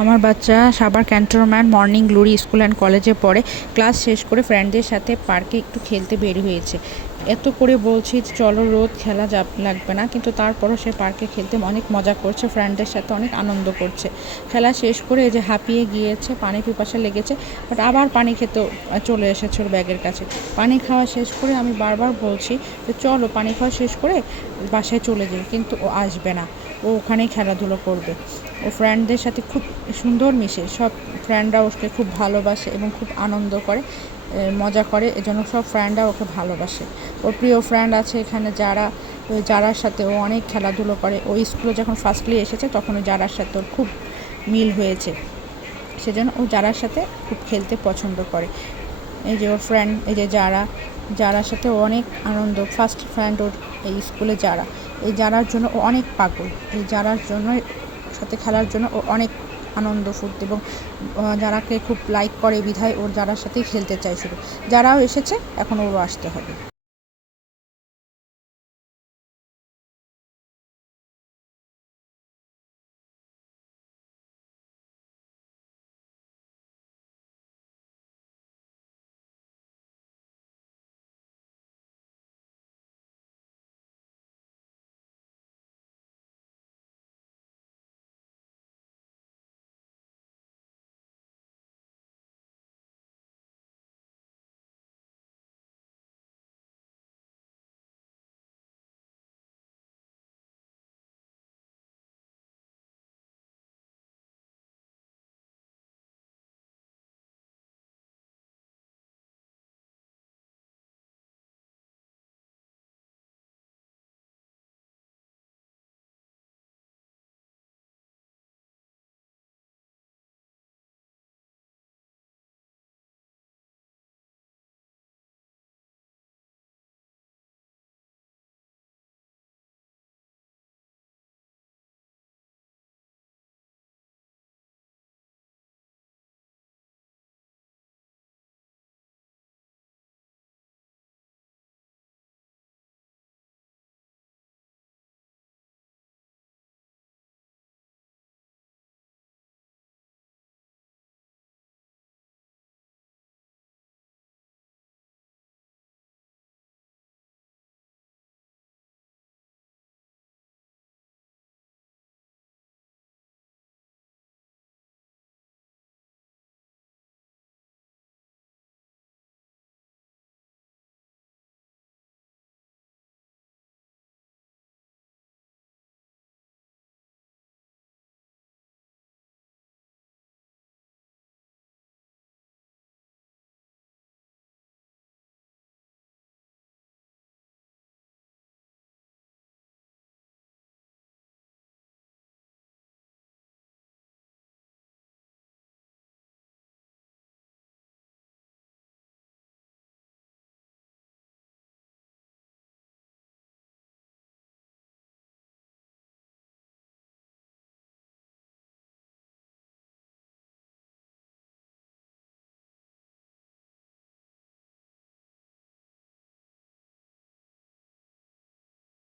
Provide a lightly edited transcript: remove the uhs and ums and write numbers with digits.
আমার বাচ্চা Savar cantonment morning glory school and কলেজে পড়ে। ক্লাস শেষ করে ফ্রেন্ডদের সাথে পার্কে একটু খেলতে বের হয়েছে। এত করে বলছি যে চলো, রোদ খেলা লাগবে না, কিন্তু তারপরও সে পার্কে খেলতে অনেক মজা করছে, ফ্রেন্ডদের সাথে অনেক আনন্দ করছে। খেলা শেষ করে এই যে হাঁপিয়ে গিয়েছে, পানি পিপাসা লেগেছে, বাট আবার পানি খেতে চলে এসেছে ওর ব্যাগের কাছে। পানি খাওয়া শেষ করে আমি বারবার বলছি যে চলো পানি খাওয়া শেষ করে বাসায় চলে যাই, কিন্তু ও আসবে না। ও ওখানেই খেলাধুলো করবে। ও ফ্রেন্ডদের সাথে খুব সুন্দর মিশে, সব ফ্রেন্ডরা ওকে খুব ভালোবাসে এবং খুব আনন্দ করে, মজা করে, এজন্য সব ফ্রেন্ডরা ওকে ভালোবাসে। ওর প্রিয় ফ্রেন্ড আছে এখানে যারা, ওই যারার সাথে ও অনেক খেলাধুলো করে। ও স্কুলে যখন ফার্স্টলি এসেছে তখন ওই যারার সাথে ওর খুব মিল হয়েছে, সেজন্য ও যারার সাথে খুব খেলতে পছন্দ করে। এই যে ওর ফ্রেন্ড, এই যে যারার সাথে ও অনেক আনন্দ, ফার্স্ট ফ্রেন্ড ওর এই স্কুলে যারা, এই যারার জন্য ও অনেক পাগল। এই যারার জন্য সাথে খেলার জন্য ও অনেক আনন্দ ফুর্তি, এবং যারাকে খুব লাইক করে বিধায় ওর যারার সাথেই খেলতে চায় শুধু। যারাও এসেছে, এখন ওরও আসতে হবে।